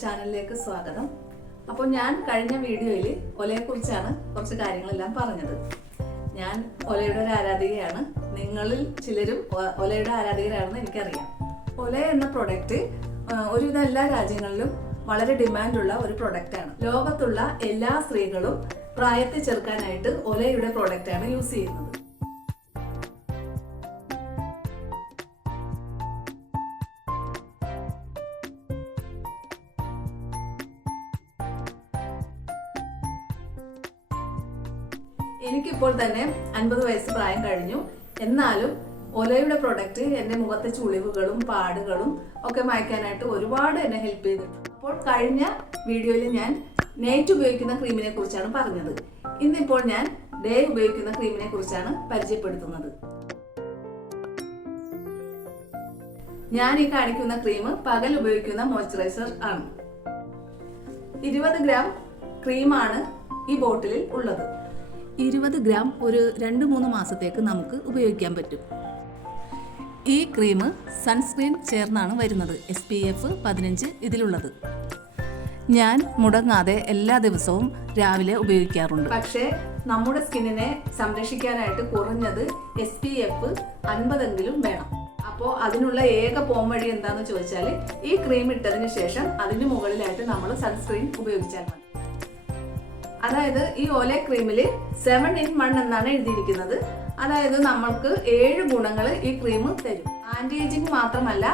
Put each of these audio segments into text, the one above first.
ചാനലിലേക്ക് സ്വാഗതം. അപ്പോൾ ഞാൻ കഴിഞ്ഞ വീഡിയോയിൽ ഒലയെക്കുറിച്ചാണ് കുറച്ച് കാര്യങ്ങളെല്ലാം പറഞ്ഞത്. ഞാൻ ഒലയുടെ ഒരു ആരാധികയാണ്. നിങ്ങളിൽ ചിലരും ഒലയുടെ ആരാധികരാണെന്ന് എനിക്കറിയാം. ഒല എന്ന പ്രൊഡക്റ്റ് ഒരുവിധം എല്ലാ രാജ്യങ്ങളിലും വളരെ ഡിമാൻഡുള്ള ഒരു പ്രൊഡക്റ്റാണ് ലോകത്തുള്ള എല്ലാ സ്ത്രീകളും പ്രായത്തെ ചെറുക്കാനായിട്ട് ഒലയുടെ പ്രൊഡക്റ്റാണ് യൂസ് ചെയ്യുന്നത്. എനിക്കിപ്പോൾ തന്നെ അൻപത് വയസ്സ് പ്രായം കഴിഞ്ഞു. എന്നാലും ഒലയുടെ പ്രൊഡക്റ്റ് എന്റെ മുഖത്തെ ചുളിവുകളും പാടുകളും ഒക്കെ മായ്ക്കാനായിട്ട് ഒരുപാട് എന്നെ ഹെൽപ്പ് ചെയ്തിട്ടുണ്ട്. അപ്പോൾ കഴിഞ്ഞ വീഡിയോയിൽ ഞാൻ നൈറ്റ് ഉപയോഗിക്കുന്ന ക്രീമിനെ കുറിച്ചാണ് പറഞ്ഞത്. ഇന്നിപ്പോൾ ഞാൻ ഡേ ഉപയോഗിക്കുന്ന ക്രീമിനെ കുറിച്ചാണ് പരിചയപ്പെടുത്തുന്നത്. ഞാൻ ഈ കാണിക്കുന്ന ക്രീം പകൽ ഉപയോഗിക്കുന്ന മോയ്സ്ചറൈസർ ആണ്. ഇരുപത് ഗ്രാം ക്രീമാണ് ഈ ബോട്ടിലിൽ ഉള്ളത്. ഇരുപത് ഗ്രാം ഒരു രണ്ട് മൂന്ന് മാസത്തേക്ക് നമുക്ക് ഉപയോഗിക്കാൻ പറ്റും. ഈ ക്രീം സൺസ്ക്രീൻ ചേർന്നാണ് വരുന്നത്. എസ് പി എഫ് പതിനഞ്ച് ഇതിലുള്ളത്. ഞാൻ മുടങ്ങാതെ എല്ലാ ദിവസവും രാവിലെ ഉപയോഗിക്കാറുണ്ട്. പക്ഷേ നമ്മുടെ സ്കിന്നിനെ സംരക്ഷിക്കാനായിട്ട് കുറഞ്ഞത് എസ് പി എഫ് അൻപതെങ്കിലും വേണം. അപ്പോൾ അതിനുള്ള ഏക പോംവഴി എന്താണെന്ന് ചോദിച്ചാൽ ഈ ക്രീം ഇട്ടതിന് ശേഷം അതിന് മുകളിലായിട്ട് നമ്മൾ സൺസ്ക്രീൻ ഉപയോഗിച്ചാൽ മതി. അതായത് ഈ ഓല ക്രീമിൽ സെവൻ ഇൻ വൺ എന്നാണ് എഴുതിയിരിക്കുന്നത്. അതായത് നമ്മൾക്ക് ഏഴ് ഗുണങ്ങൾ ഈ ക്രീം തരും. ആന്റി ഏജിങ് മാത്രമല്ല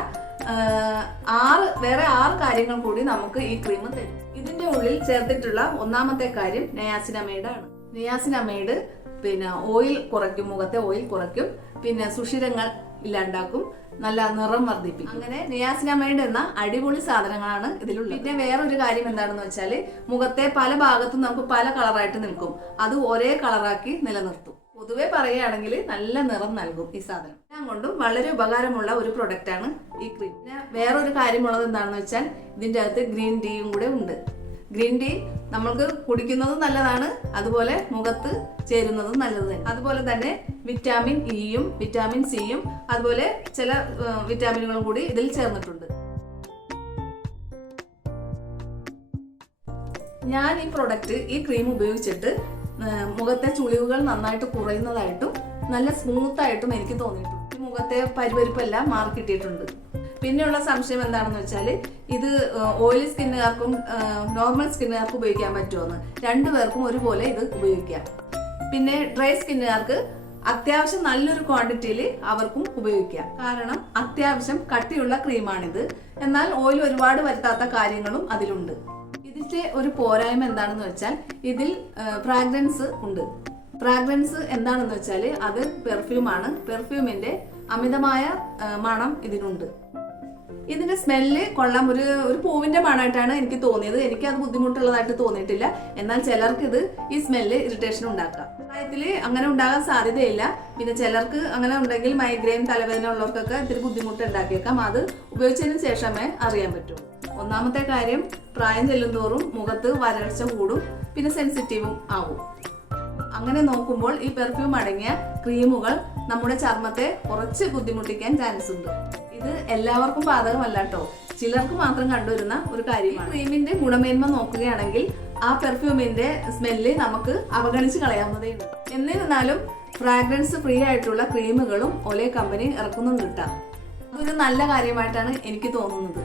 ആറ് വേറെ ആറ് കാര്യങ്ങൾ കൂടി നമുക്ക് ഈ ക്രീം തരും. ഇതിന്റെ ഉള്ളിൽ ചേർത്തിട്ടുള്ള ഒന്നാമത്തെ കാര്യം നയാസിനമൈഡ് ആണ്. നിയാസിനമൈഡ് പിന്നെ ഓയിൽ കുറയ്ക്കും മുഖത്തെ ഓയിൽ കുറയ്ക്കും. പിന്നെ സുഷിരങ്ങൾ ഇല്ലാണ്ടാക്കും. നല്ല നിറം വർദ്ധിപ്പിക്കും. അങ്ങനെ നിയാസിനമൈഡ് എന്ന അടിപൊളി സാധനങ്ങളാണ് ഇതിലുള്ളത്. പിന്നെ വേറൊരു കാര്യം എന്താണെന്ന് വെച്ചാൽ മുഖത്തെ പല ഭാഗത്തും നമുക്ക് പല കളറായിട്ട് നിൽക്കും. അത് ഒരേ കളറാക്കി നിലനിർത്തും. പൊതുവെ പറയുകയാണെങ്കിൽ നല്ല നിറം നൽകും ഈ സാധനം. എല്ലാം കൊണ്ടും വളരെ ഉപകാരമുള്ള ഒരു പ്രൊഡക്റ്റ് ആണ് ഈ ക്രീം പിന്നെ വേറൊരു കാര്യമുള്ളത് എന്താണെന്ന് വെച്ചാൽ ഇതിന്റെ അകത്ത് ഗ്രീൻ ടീയും കൂടെ ഉണ്ട്. ഗ്രീൻ ടീ നമ്മൾക്ക് കുടിക്കുന്നതും നല്ലതാണ്. അതുപോലെ മുഖത്ത് ചേരുന്നതും നല്ലത് അതുപോലെ തന്നെ വിറ്റാമിൻ ഇയും വിറ്റാമിൻ സിയും അതുപോലെ ചില വിറ്റാമിനുകളും കൂടി ഇതിൽ ചേർന്നിട്ടുണ്ട്. ഞാൻ ഈ പ്രൊഡക്റ്റ് ഈ ക്രീം ഉപയോഗിച്ചിട്ട് മുഖത്തെ ചുളിവുകൾ നന്നായിട്ട് കുറയുന്നതായിട്ടും നല്ല സ്മൂത്ത് ആയിട്ടും എനിക്ക് തോന്നിയിട്ടുണ്ട്. മുഖത്തെ പരിപരിപ്പെല്ലാം മാർക്ക് കിട്ടിയിട്ടുണ്ട്. പിന്നെയുള്ള സംശയം എന്താണെന്ന് വെച്ചാൽ ഇത് ഓയിലി സ്കിന്നുകാർക്കും നോർമൽ സ്കിന്നുകാർക്കും ഉപയോഗിക്കാൻ പറ്റുമെന്ന് രണ്ടുപേർക്കും ഒരുപോലെ ഇത് ഉപയോഗിക്കാം. പിന്നെ ഡ്രൈ സ്കിന്നുകാർക്ക് അത്യാവശ്യം നല്ലൊരു ക്വാണ്ടിറ്റിയിൽ അവർക്കും ഉപയോഗിക്കാം. കാരണം അത്യാവശ്യം കട്ടിയുള്ള ക്രീമാണിത് എന്നാൽ ഓയിൽ ഒരുപാട് വരുത്താത്ത കാര്യങ്ങളും അതിലുണ്ട്. ഇതിന്റെ ഒരു പോരായ്മ എന്താണെന്ന് വെച്ചാൽ ഇതിൽ ഫ്രാഗ്രൻസ് ഉണ്ട്. ഫ്രാഗ്രൻസ് എന്താണെന്ന് വെച്ചാൽ അത് പെർഫ്യൂമാണ് പെർഫ്യൂമിന്റെ അമിതമായ മണം ഇതിനുണ്ട്. ഇതിന്റെ സ്മെല്ല് കൊള്ളാം. ഒരു ഒരു പൂവിന്റെ മണമായിട്ടാണ് എനിക്ക് തോന്നിയത്. എനിക്ക് അത് ബുദ്ധിമുട്ടുള്ളതായിട്ട് തോന്നിയിട്ടില്ല. എന്നാൽ ചിലർക്ക് ഇത് ഈ സ്മെല്ല് ഇറിറ്റേഷൻ ഉണ്ടാക്കാം. പ്രായത്തിൽ അങ്ങനെ ഉണ്ടാകാൻ സാധ്യതയില്ല. പിന്നെ ചിലർക്ക് അങ്ങനെ ഉണ്ടെങ്കിൽ മൈഗ്രെയിൻ തലവേദന ഉള്ളവർക്കൊക്കെ ഇത്തിരി ബുദ്ധിമുട്ട് ഉണ്ടാക്കിയേക്കാം. അത് ഉപയോഗിച്ചതിന് ശേഷമേ അറിയാൻ പറ്റൂ. ഒന്നാമത്തെ കാര്യം പ്രായം ചെല്ലുന്തോറും മുഖത്ത് വരൾച്ച കൂടും. പിന്നെ സെൻസിറ്റീവും ആവും. അങ്ങനെ നോക്കുമ്പോൾ ഈ പെർഫ്യൂം അടങ്ങിയ ക്രീമുകൾ നമ്മുടെ ചർമ്മത്തെ കുറച്ച് ബുദ്ധിമുട്ടിക്കാൻ ചാൻസ് ഉണ്ട്. ഇത് എല്ലാവർക്കും ബാധകമല്ല കേട്ടോ ചിലർക്ക് മാത്രം കണ്ടുവരുന്ന ഒരു കാര്യമാണ്. ക്രീമിന്റെ ഗുണമേന്മ നോക്കുകയാണെങ്കിൽ ആ പെർഫ്യൂമിന്റെ സ്മെല്ല് നമുക്ക് അവഗണിച്ച് കളയാവുന്നതേ ഉള്ളൂ. എന്നിരുന്നാലും ഫ്രാഗ്രൻസ് ഫ്രീ ആയിട്ടുള്ള ക്രീമുകളും ഒലേ കമ്പനി ഇറക്കുന്നുണ്ട് അതൊരു നല്ല കാര്യമായിട്ടാണ് എനിക്ക് തോന്നുന്നത്.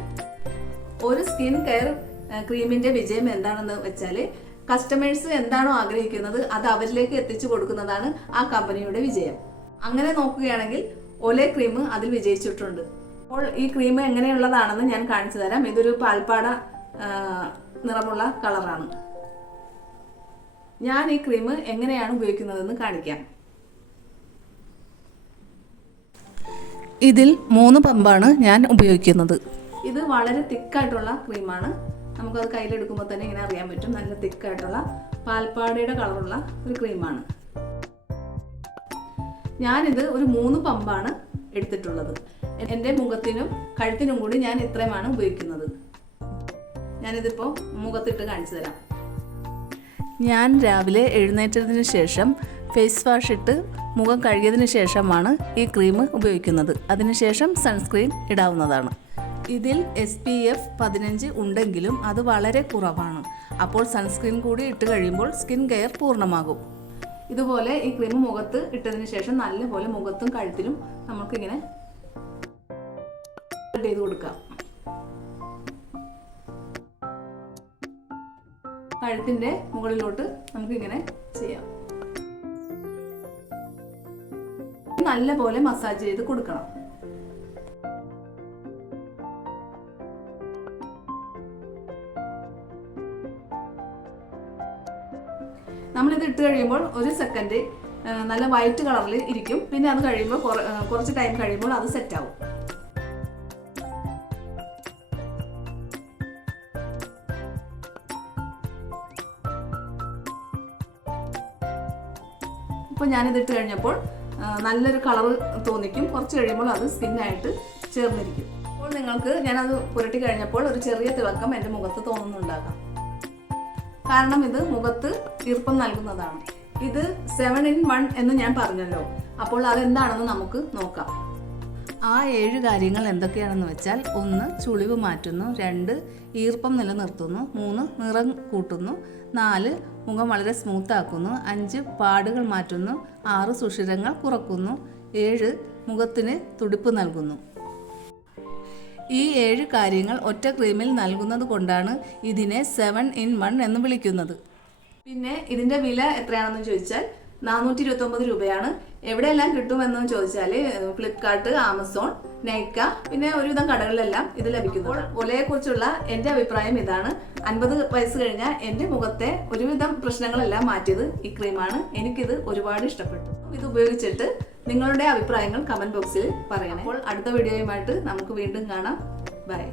ഒരു സ്കിൻ കെയർ ക്രീമിന്റെ വിജയം എന്താണെന്ന് വെച്ചാൽ കസ്റ്റമേഴ്സ് എന്താണോ ആഗ്രഹിക്കുന്നത് അത് അവരിലേക്ക് എത്തിച്ചു കൊടുക്കുന്നതാണ് ആ കമ്പനിയുടെ വിജയം. അങ്ങനെ നോക്കുകയാണെങ്കിൽ ഒലേ ക്രീം അതിൽ വിജയിച്ചിട്ടുണ്ട്. അപ്പോൾ ഈ ക്രീം എങ്ങനെയുള്ളതാണെന്ന് ഞാൻ കാണിച്ചു തരാം. ഇതൊരു പാൽപ്പാട നിറമുള്ള കളറാണ്. ഞാൻ ഈ ക്രീം എങ്ങനെയാണ് ഉപയോഗിക്കുന്നതെന്ന് കാണിക്കാം. ഇതിൽ മൂന്ന് പമ്പാണ് ഞാൻ ഉപയോഗിക്കുന്നത്. ഇത് വളരെ തിക്കായിട്ടുള്ള ക്രീമാണ്. നമുക്കത് കയ്യിലെടുക്കുമ്പോൾ തന്നെ ഇങ്ങനെ അറിയാൻ പറ്റും. നല്ല തിക്കായിട്ടുള്ള പാൽപ്പാടയുടെ കളറുള്ള ഒരു ക്രീമാണ്. ഞാനിത് ഒരു മൂന്ന് പമ്പാണ് എടുത്തിട്ടുള്ളത്. എന്റെ മുഖത്തിനും കഴുത്തിനും കൂടി ഞാൻ ഇത്രയുമാണ് ഉപയോഗിക്കുന്നത്. ഞാനിതിപ്പോൾ മുഖത്തിട്ട് കാണിച്ചു തരാം. ഞാൻ രാവിലെ എഴുന്നേറ്റതിന് ശേഷം ഫേസ് വാഷ് ഇട്ട് മുഖം കഴുകിയതിന് ശേഷമാണ് ഈ ക്രീം ഉപയോഗിക്കുന്നത്. അതിനുശേഷം സൺസ്ക്രീൻ ഇടാവുന്നതാണ്. ഇതിൽ എസ് പി എഫ് പതിനഞ്ച് ഉണ്ടെങ്കിലും അത് വളരെ കുറവാണ്. അപ്പോൾ സൺസ്ക്രീൻ കൂടി ഇട്ട് കഴിയുമ്പോൾ സ്കിൻ കെയർ പൂർണമാകും. ഇതുപോലെ ഈ ക്രീം മുഖത്ത് ഇട്ടതിന് ശേഷം നല്ലപോലെ മുഖത്തും കഴുത്തിലും നമുക്കിങ്ങനെ ചെയ്ത് കൊടുക്കാം. കഴുത്തിന്റെ മുകളിലോട്ട് നമുക്കിങ്ങനെ ചെയ്യാം. നല്ലപോലെ മസാജ് ചെയ്ത് കൊടുക്കണം. നമ്മളിത് ഇട്ട് കഴിയുമ്പോൾ ഒരു സെക്കൻഡ് നല്ല വൈറ്റ് കളറിൽ ഇരിക്കും. പിന്നെ അത് കഴിയുമ്പോൾ കുറച്ച് ടൈം കഴിയുമ്പോൾ അത് സെറ്റ് ആവും. ഇപ്പോൾ ഞാനിത് ഇട്ട് കഴിഞ്ഞപ്പോൾ നല്ലൊരു കളർ തോന്നിക്കും. കുറച്ച് കഴിയുമ്പോൾ അത് സ്കിന്നായിട്ട് ചേർന്നിരിക്കും. അപ്പോൾ നിങ്ങൾക്ക് ഞാനത് പുരട്ടി കഴിഞ്ഞപ്പോൾ ഒരു ചെറിയ തിളക്കം എന്റെ മുഖത്ത് തോന്നുന്നുണ്ടാകാം. കാരണം ഇത് മുഖത്ത് ഈർപ്പം നൽകുന്നതാണ്. ഇത് സെവൻ ഇൻ വൺ എന്ന് ഞാൻ പറഞ്ഞല്ലോ. അപ്പോൾ അതെന്താണെന്ന് നമുക്ക് നോക്കാം. ആ ഏഴ് കാര്യങ്ങൾ എന്തൊക്കെയാണെന്ന് വെച്ചാൽ ഒന്ന് ചുളിവ് മാറ്റുന്നു. രണ്ട് ഈർപ്പം നിലനിർത്തുന്നു. മൂന്ന് നിറം കൂട്ടുന്നു. നാല് മുഖം വളരെ സ്മൂത്ത് ആക്കുന്നു. അഞ്ച് പാടുകൾ മാറ്റുന്നു. ആറ് സുഷിരങ്ങൾ കുറക്കുന്നു. ഏഴ് മുഖത്തിന് തുടിപ്പ് നൽകുന്നു. ഈ ഏഴ് കാര്യങ്ങൾ ഒറ്റ ക്രീമിൽ നൽകുന്നത് കൊണ്ടാണ് ഇതിനെ സെവൻ ഇൻ വൺ എന്ന് വിളിക്കുന്നത്. പിന്നെ ഇതിന്റെ വില എത്രയാണെന്ന് ചോദിച്ചാൽ നാനൂറ്റി ഇരുപത്തി ഒമ്പത് രൂപയാണ്. എവിടെയെല്ലാം കിട്ടുമെന്ന് ചോദിച്ചാൽ ഫ്ലിപ്കാർട്ട് ആമസോൺ നൈക്ക പിന്നെ ഒരുവിധം കടകളിലെല്ലാം ഇത് ലഭിക്കുമ്പോൾ ഒലയെ കുറിച്ചുള്ള എന്റെ അഭിപ്രായം ഇതാണ്. അൻപത് വയസ്സ് കഴിഞ്ഞാൽ എന്റെ മുഖത്തെ ഒരുവിധം പ്രശ്നങ്ങളെല്ലാം മാറ്റിയത് ഈ ക്രീമാണ്. എനിക്കിത് ഒരുപാട് ഇഷ്ടപ്പെട്ടു. ഇത് ഉപയോഗിച്ചിട്ട് നിങ്ങളുടെ അഭിപ്രായങ്ങൾ കമന്റ് ബോക്സിൽ പറയണം. അപ്പോൾ അടുത്ത വീഡിയോയുമായിട്ട് നമുക്ക് വീണ്ടും കാണാം. ബൈ